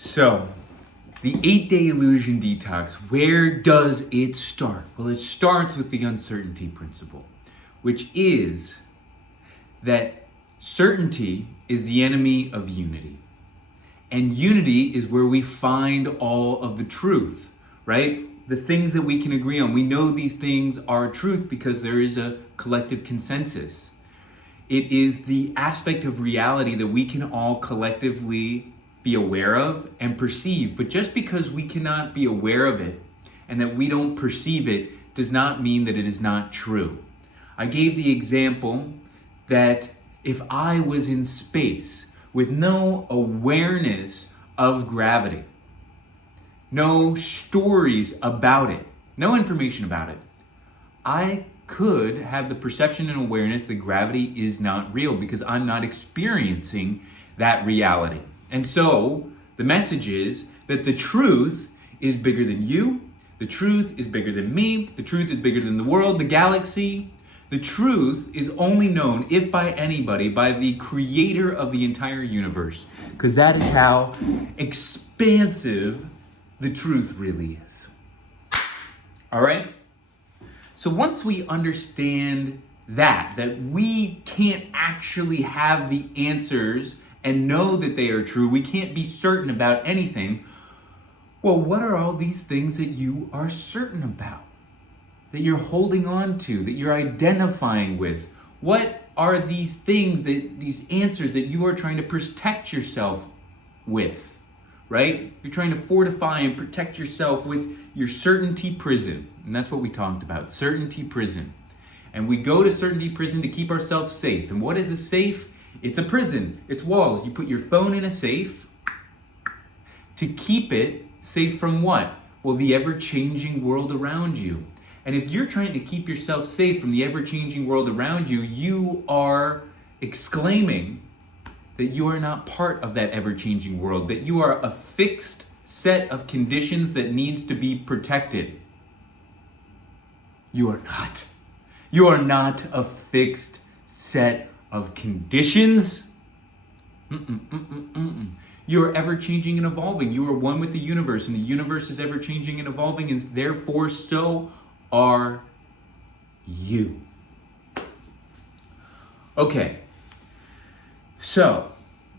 So, the 8-day illusion detox, where does it start? Well, it starts with the uncertainty principle, which is that certainty is the enemy of unity. And unity is where we find all of the truth, right? The things that we can agree on. We know these things are truth because there is a collective consensus. It is the aspect of reality that we can all collectively be aware of and perceive. But just because we cannot be aware of it and that we don't perceive it does not mean that it is not true. I gave the example that if I was in space with no awareness of gravity, no stories about it, no information about it, I could have the perception and awareness that gravity is not real because I'm not experiencing that reality. And so the message is that the truth is bigger than you, the truth is bigger than me, the truth is bigger than the world, the galaxy. The truth is only known, if by anybody, by the creator of the entire universe, because that is how expansive the truth really is. All right? So once we understand that we can't actually have the answers and know that they are true, we can't be certain about anything, well, what are all these things that you are certain about? That you're holding on to, that you're identifying with? What are these things, these answers that you are trying to protect yourself with, right? You're trying to fortify and protect yourself with your certainty prison. And that's what we talked about, certainty prison. And we go to certainty prison to keep ourselves safe. And what is a safe? It's a prison, it's walls. You put your phone in a safe to keep it safe from what? Well, the ever-changing world around you. And if you're trying to keep yourself safe from the ever-changing world around you, you are exclaiming that you are not part of that ever-changing world, that you are a fixed set of conditions that needs to be protected. You are not. You are not a fixed set of conditions. You are ever-changing and evolving. You are one with the universe, and the universe is ever-changing and evolving, and therefore so are you. Okay, so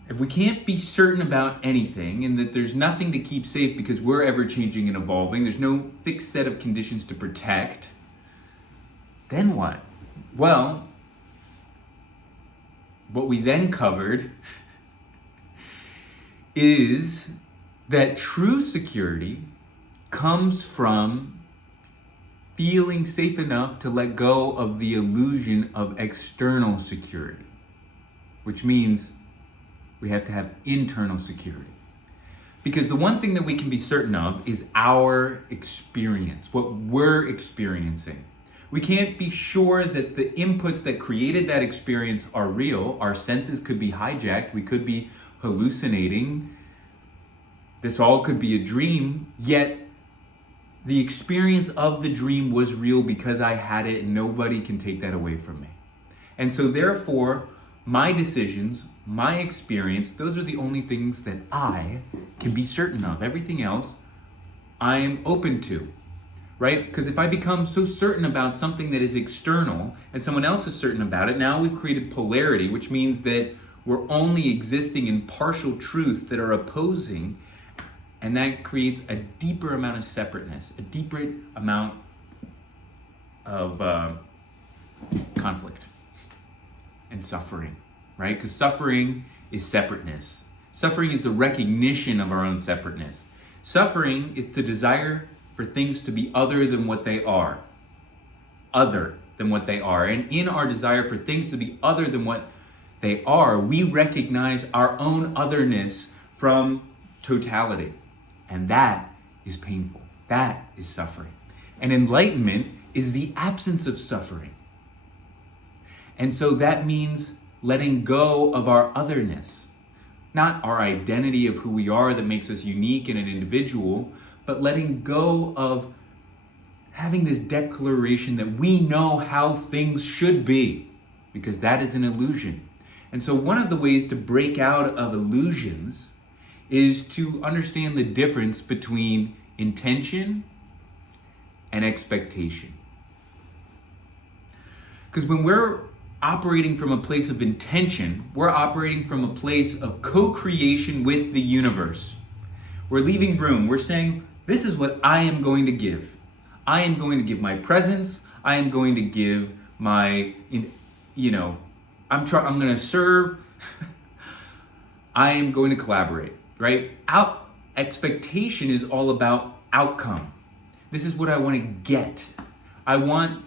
if we can't be certain about anything and that there's nothing to keep safe because we're ever changing and evolving, there's no fixed set of conditions to protect, then what? Well, what we then covered is that true security comes from feeling safe enough to let go of the illusion of external security, which means we have to have internal security. Because the one thing that we can be certain of is our experience, what we're experiencing. We can't be sure that the inputs that created that experience are real. Our senses could be hijacked. We could be hallucinating. This all could be a dream, yet the experience of the dream was real because I had it, and nobody can take that away from me. And so therefore, my decisions, my experience, those are the only things that I can be certain of. Everything else I am open to, right? Because if I become so certain about something that is external and someone else is certain about it, now we've created polarity, which means that we're only existing in partial truths that are opposing. And that creates a deeper amount of separateness, a deeper amount of conflict and suffering, right? Because suffering is separateness. Suffering is the recognition of our own separateness. Suffering is the desire for things to be other than what they are. Other than what they are. And in our desire for things to be other than what they are, we recognize our own otherness from totality. And that is painful. That is suffering. And enlightenment is the absence of suffering. And so that means letting go of our otherness. Not our identity of who we are that makes us unique and an individual, but letting go of having this declaration that we know how things should be, because that is an illusion. And so one of the ways to break out of illusions is to understand the difference between intention and expectation. Because when we're operating from a place of intention, we're operating from a place of co-creation with the universe. We're leaving room. We're saying, this is what I am going to give. I am going to give my presence. I am going to give my, I'm going to serve. I am going to collaborate, right? Expectation is all about outcome. This is what I want to get. I want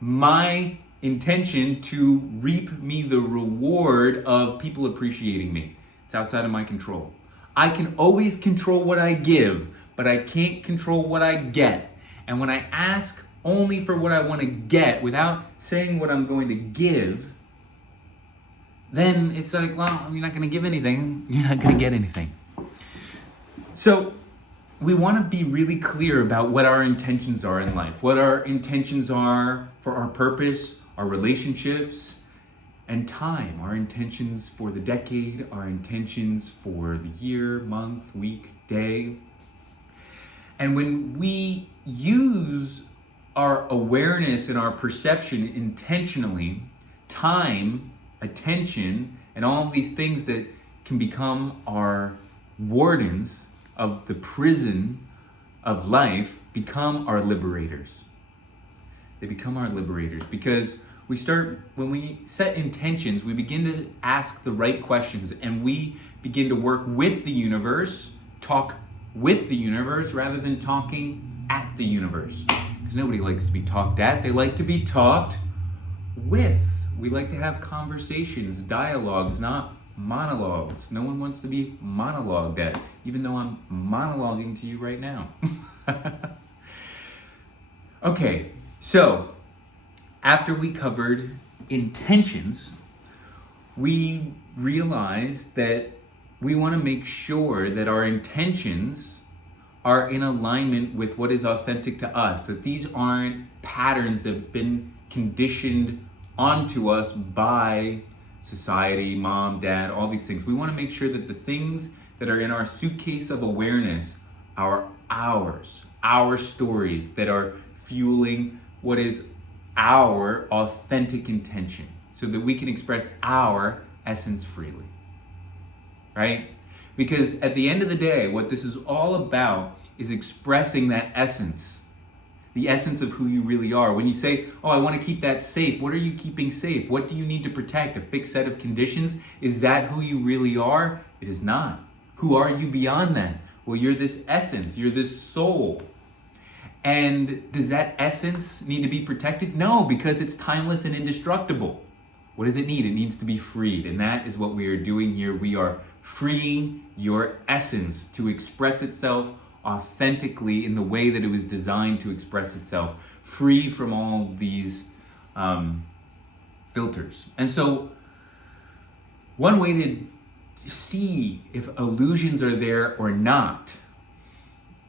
my intention to reap me the reward of people appreciating me. It's outside of my control. I can always control what I give, but I can't control what I get. And when I ask only for what I want to get without saying what I'm going to give, then it's like, well, you're not going to give anything. You're not going to get anything. So we want to be really clear about what our intentions are in life, what our intentions are for our purpose, our relationships, and time, our intentions for the decade, our intentions for the year, month, week, day. And when we use our awareness and our perception intentionally, time, attention, and all of these things that can become our wardens of the prison of life become our liberators. They become our liberators because when we set intentions, we begin to ask the right questions and we begin to work with the universe, talk with the universe rather than talking at the universe. Because nobody likes to be talked at, they like to be talked with. We like to have conversations, dialogues, not monologues. No one wants to be monologued at, even though I'm monologuing to you right now. Okay, so after we covered intentions, we realized that we want to make sure that our intentions are in alignment with what is authentic to us, that these aren't patterns that have been conditioned onto us by society, mom, dad, all these things. We want to make sure that the things that are in our suitcase of awareness are ours, our stories that are fueling what is our authentic intention so that we can express our essence freely, right? Because at the end of the day, what this is all about is expressing that essence, the essence of who you really are. When you say, oh, I want to keep that safe, what are you keeping safe? What do you need to protect? A fixed set of conditions? Is that who you really are? It is not. Who are you beyond that? Well, you're this essence, you're this soul. And does that essence need to be protected? No, because it's timeless and indestructible. What does it need? It needs to be freed. And that is what we are doing here. We are freeing your essence to express itself authentically in the way that it was designed to express itself, free from all these filters. And so one way to see if illusions are there or not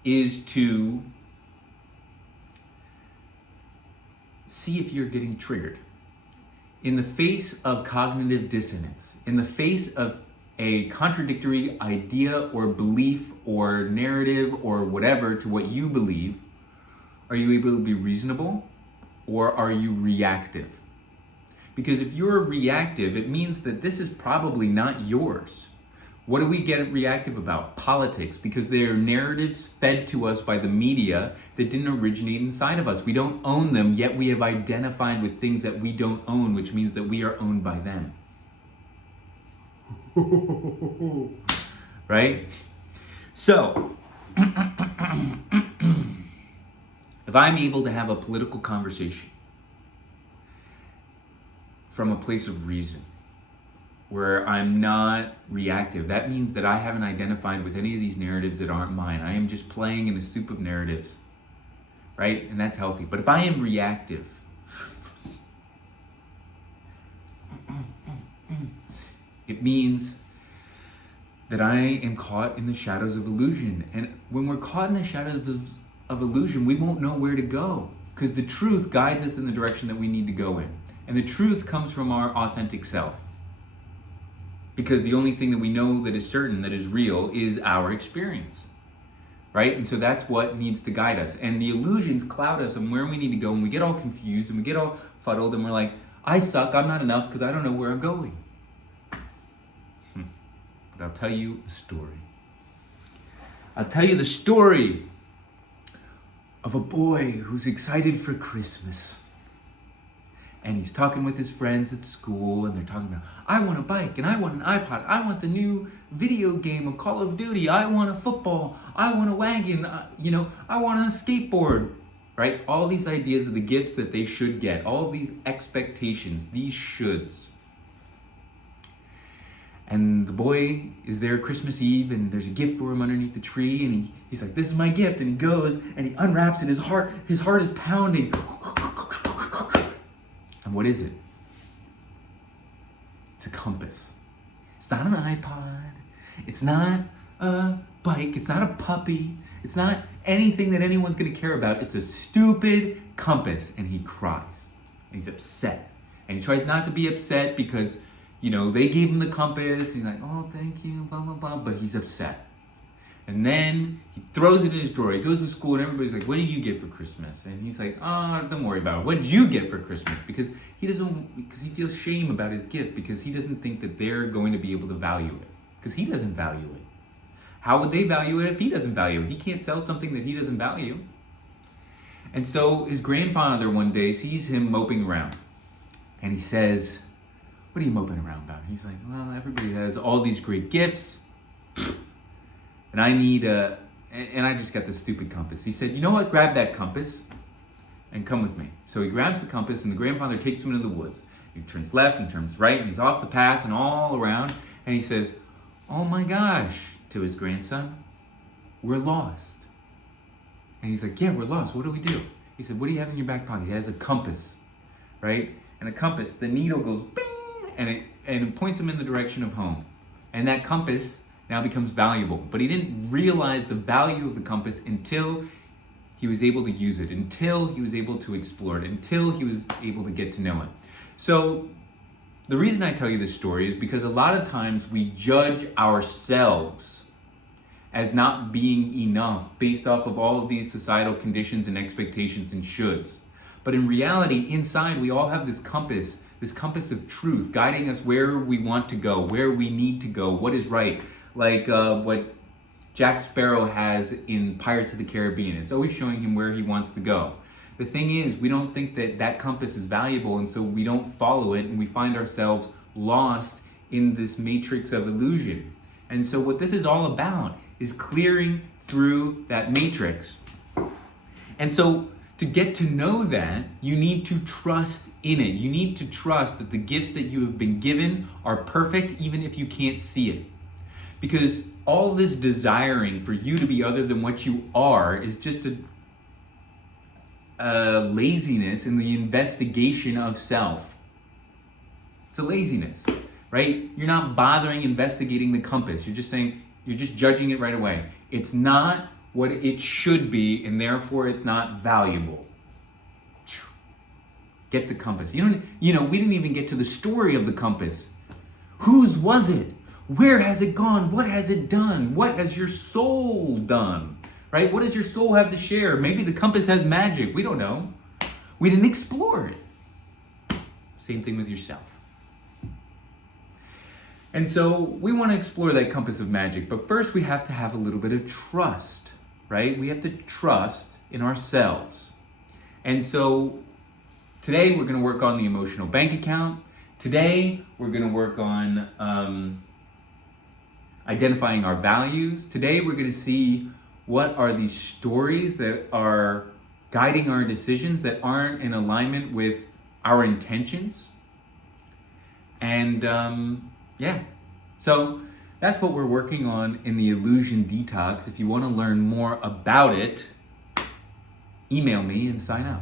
is to see if you're getting triggered. In the face of cognitive dissonance, in the face of a contradictory idea or belief or narrative or whatever to what you believe, are you able to be reasonable or are you reactive? Because if you're reactive, it means that this is probably not yours. What do we get reactive about? Politics, because they are narratives fed to us by the media that didn't originate inside of us. We don't own them, yet we have identified with things that we don't own, which means that we are owned by them. Right? So, if I'm able to have a political conversation from a place of reason, where I'm not reactive, that means that I haven't identified with any of these narratives that aren't mine. I am just playing in a soup of narratives, right? And that's healthy. But if I am reactive, it means that I am caught in the shadows of illusion. And when we're caught in the shadows of illusion, we won't know where to go, because the truth guides us in the direction that we need to go in. And the truth comes from our authentic self. because the only thing that we know that is certain, that is real, is our experience, right? And so that's what needs to guide us. And the illusions cloud us on where we need to go, and we get all confused and we get all fuddled, and we're like, I suck, I'm not enough because I don't know where I'm going. But I'll tell you a story. I'll tell you the story of a boy who's excited for Christmas. And he's talking with his friends at school, and they're talking about, I want a bike, and I want an iPod, I want the new video game of Call of Duty, I want a football, I want a wagon, I want a skateboard, right? All these ideas of the gifts that they should get, all these expectations, these shoulds. And the boy is there Christmas Eve, and there's a gift for him underneath the tree, and he's like, this is my gift, and he goes, and he unwraps, and his heart is pounding. And what is it? It's a compass. It's not an iPod. It's not a bike. It's not a puppy. It's not anything that anyone's going to care about. It's a stupid compass. And he cries. And he's upset. And he tries not to be upset because, they gave him the compass. He's like, oh, thank you, blah, blah, blah. But he's upset. And then he throws it in his drawer. He goes to school and everybody's like, what did you get for Christmas? And he's like, oh, don't worry about it. What did you get for Christmas? Because he feels shame about his gift, because he doesn't think that they're going to be able to value it. Because he doesn't value it. How would they value it if he doesn't value it? He can't sell something that he doesn't value. And so his grandfather one day sees him moping around. And he says, what are you moping around about? He's like, well, everybody has all these great gifts. And I just got this stupid compass. He said, you know what? Grab that compass and come with me. So he grabs the compass, and the grandfather takes him into the woods. He turns left and turns right, and he's off the path and all around. And he says, oh my gosh, to his grandson, we're lost. And he's like, yeah, we're lost. What do we do? He said, what do you have in your back pocket? He has a compass, right? And a compass, the needle goes bing, and it points him in the direction of home. And that compass now becomes valuable. But he didn't realize the value of the compass until he was able to use it, until he was able to explore it, until he was able to get to know it. So the reason I tell you this story is because a lot of times we judge ourselves as not being enough based off of all of these societal conditions and expectations and shoulds. But in reality, inside we all have this compass of truth guiding us where we want to go, where we need to go, what is right. Like what Jack Sparrow has in Pirates of the Caribbean. It's always showing him where he wants to go. The thing is, we don't think that compass is valuable, and so we don't follow it, and we find ourselves lost in this matrix of illusion. And so what this is all about is clearing through that matrix. And so to get to know that, you need to trust in it. You need to trust that the gifts that you have been given are perfect, even if you can't see it. Because all this desiring for you to be other than what you are is just a laziness in the investigation of self. It's a laziness, right? You're not bothering investigating the compass. You're just judging it right away. It's not what it should be, and therefore it's not valuable. Get the compass. We didn't even get to the story of the compass. Whose was it? Where has it gone? What has it done? What has your soul done? Right? What does your soul have to share? Maybe the compass has magic. We don't know. We didn't explore it. Same thing with yourself. And so we want to explore that compass of magic, but first we have to have a little bit of trust, right? We have to trust in ourselves. And so today we're going to work on the emotional bank account. Today we're going to work on identifying our values. Today we're going to see what are these stories that are guiding our decisions that aren't in alignment with our intentions. And so that's what we're working on in the Illusion Detox. If you want to learn more about it, email me and sign up.